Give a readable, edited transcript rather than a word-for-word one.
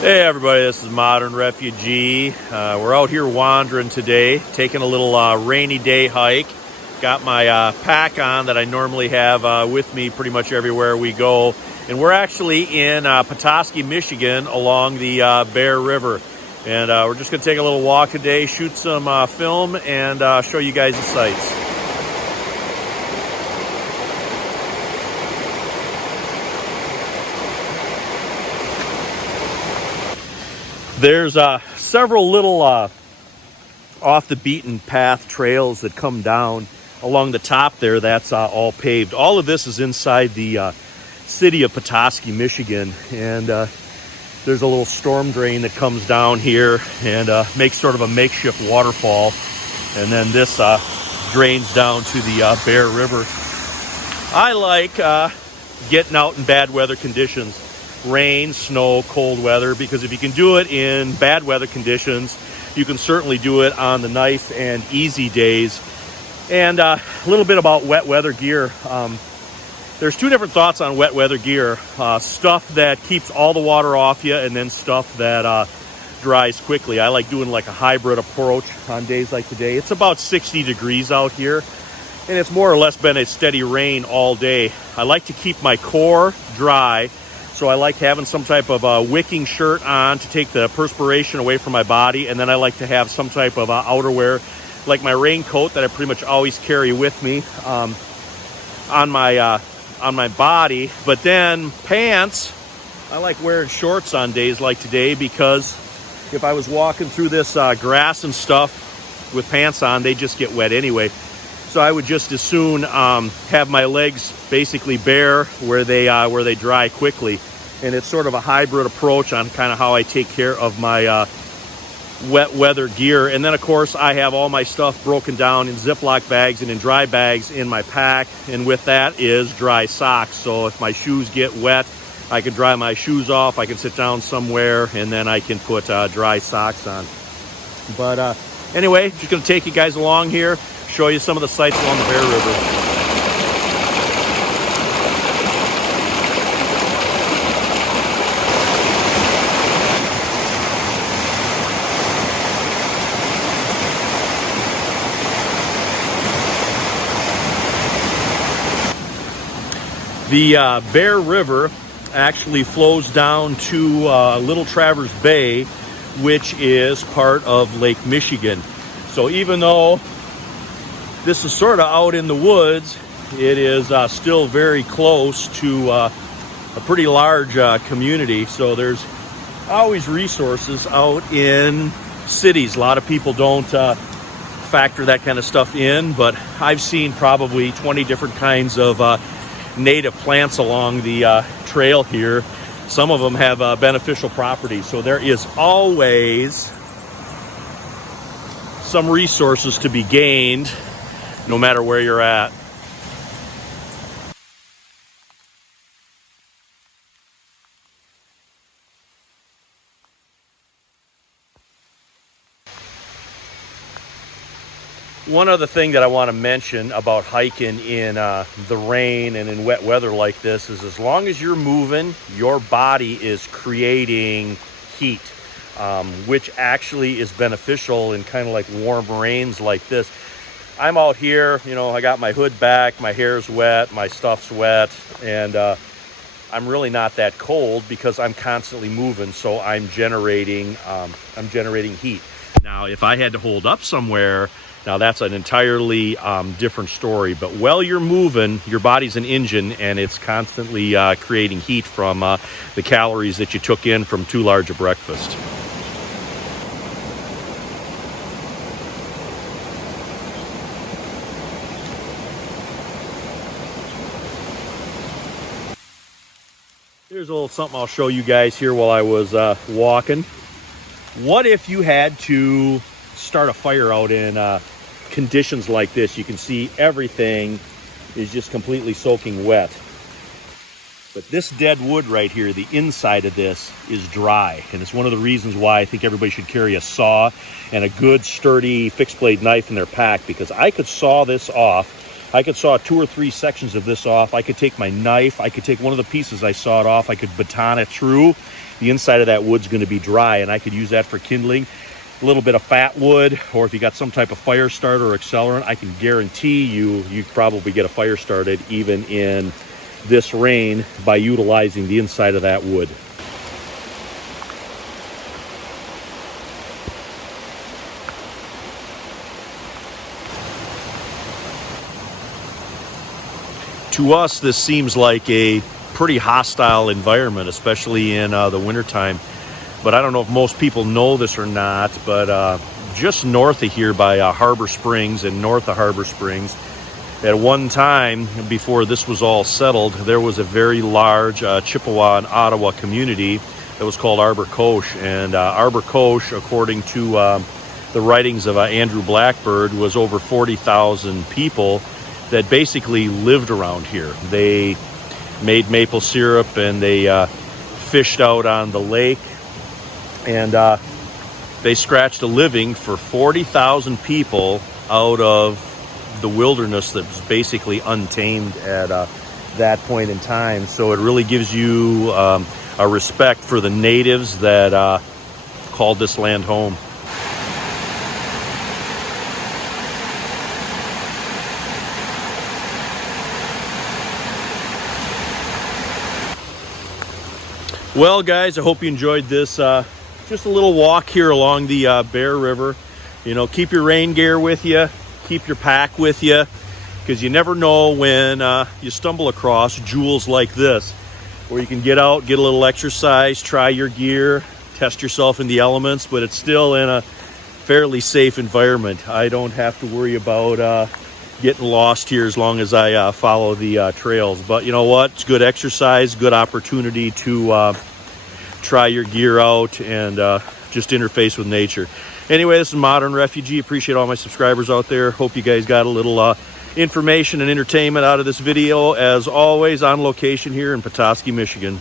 Hey everybody, this is Modern Refugee. We're out here wandering today, taking a little rainy day hike. Got my pack on that I normally have with me pretty much everywhere we go. And we're actually in Petoskey, Michigan along the Bear River. And we're just going to take a little walk today, shoot some film, and show you guys the sights. There's several little off the beaten path trails that come down along the top there. That's all paved. All of this is inside the city of Petoskey, Michigan. And there's a little storm drain that comes down here and makes sort of a makeshift waterfall. And then this drains down to the Bear River. I like getting out in bad weather conditions. Rain, snow, cold weather, because if you can do it in bad weather conditions, you can certainly do it on the nice and easy days. And a little bit about wet weather gear. There's two different thoughts on wet weather gear. Stuff that keeps all the water off you, and then stuff that dries quickly. I like doing like a hybrid approach on days like today. It's about 60 degrees out here, and it's more or less been a steady rain all day. I like to keep my core dry. So I like having some type of wicking shirt on to take the perspiration away from my body. And then I like to have some type of outerwear, like my raincoat that I pretty much always carry with me on my body. But then pants, I like wearing shorts on days like today, because if I was walking through this grass and stuff with pants on, they just get wet anyway. So I would just as soon have my legs basically bare where they dry quickly. And it's sort of a hybrid approach on kind of how I take care of my wet weather gear. And then, of course, I have all my stuff broken down in Ziploc bags and in dry bags in my pack. And with that is dry socks. So if my shoes get wet, I can dry my shoes off. I can sit down somewhere, and then I can put dry socks on. But anyway, just going to take you guys along here, show you some of the sights along the Bear River. The Bear River actually flows down to Little Traverse Bay, which is part of Lake Michigan. So even though this is sort of out in the woods, it is still very close to a pretty large community. So there's always resources out in cities. A lot of people don't factor that kind of stuff in, but I've seen probably 20 different kinds of native plants along the trail here. Some of them have beneficial properties. So there is always some resources to be gained, no matter where you're at. One other thing that I want to mention about hiking in the rain and in wet weather like this is, as long as you're moving, your body is creating heat, which actually is beneficial in kind of like warm rains like this. I'm out here, I got my hood back, my hair's wet, my stuff's wet, and I'm really not that cold because I'm constantly moving, so I'm generating heat. Now, if I had to hold up somewhere, now that's an entirely different story. But while you're moving, your body's an engine, and it's constantly creating heat from the calories that you took in from too large a breakfast. Here's a little something I'll show you guys here while I was walking. What if you had to start a fire out in conditions like this? You can see everything is just completely soaking wet. But this dead wood right here, the inside of this is dry. And it's one of the reasons why I think everybody should carry a saw and a good sturdy fixed blade knife in their pack, because I could saw this off. I could saw 2 or 3 sections of this off. I could take my knife. I could take one of the pieces I sawed off. I could baton it through. The inside of that wood's going to be dry, and I could use that for kindling. A little bit of fat wood, or if you got some type of fire starter or accelerant, I can guarantee you probably get a fire started even in this rain by utilizing the inside of that wood. To us, this seems like a pretty hostile environment, especially in the wintertime. But I don't know if most people know this or not, but just north of here by Harbor Springs and north of Harbor Springs, at one time, before this was all settled, there was a very large Chippewa and Ottawa community that was called Arbor Kos. And Arbor Kos, according to the writings of Andrew Blackbird, was over 40,000 people that basically lived around here. They made maple syrup and they fished out on the lake. And they scratched a living for 40,000 people out of the wilderness that was basically untamed at that point in time. So it really gives you a respect for the natives that called this land home. Well, guys, I hope you enjoyed this. Just a little walk here along the Bear River. You know, keep your rain gear with you. Keep your pack with you, because you never know when you stumble across jewels like this, where you can get out, get a little exercise, try your gear, test yourself in the elements, but it's still in a fairly safe environment. I don't have to worry about getting lost here as long as I follow the trails. But you know what? It's good exercise, good opportunity to try your gear out and just interface with nature. Anyway, this is Modern Refugee. Appreciate all my subscribers out there. Hope you guys got a little information and entertainment out of this video. As always, on location here in Petoskey, Michigan.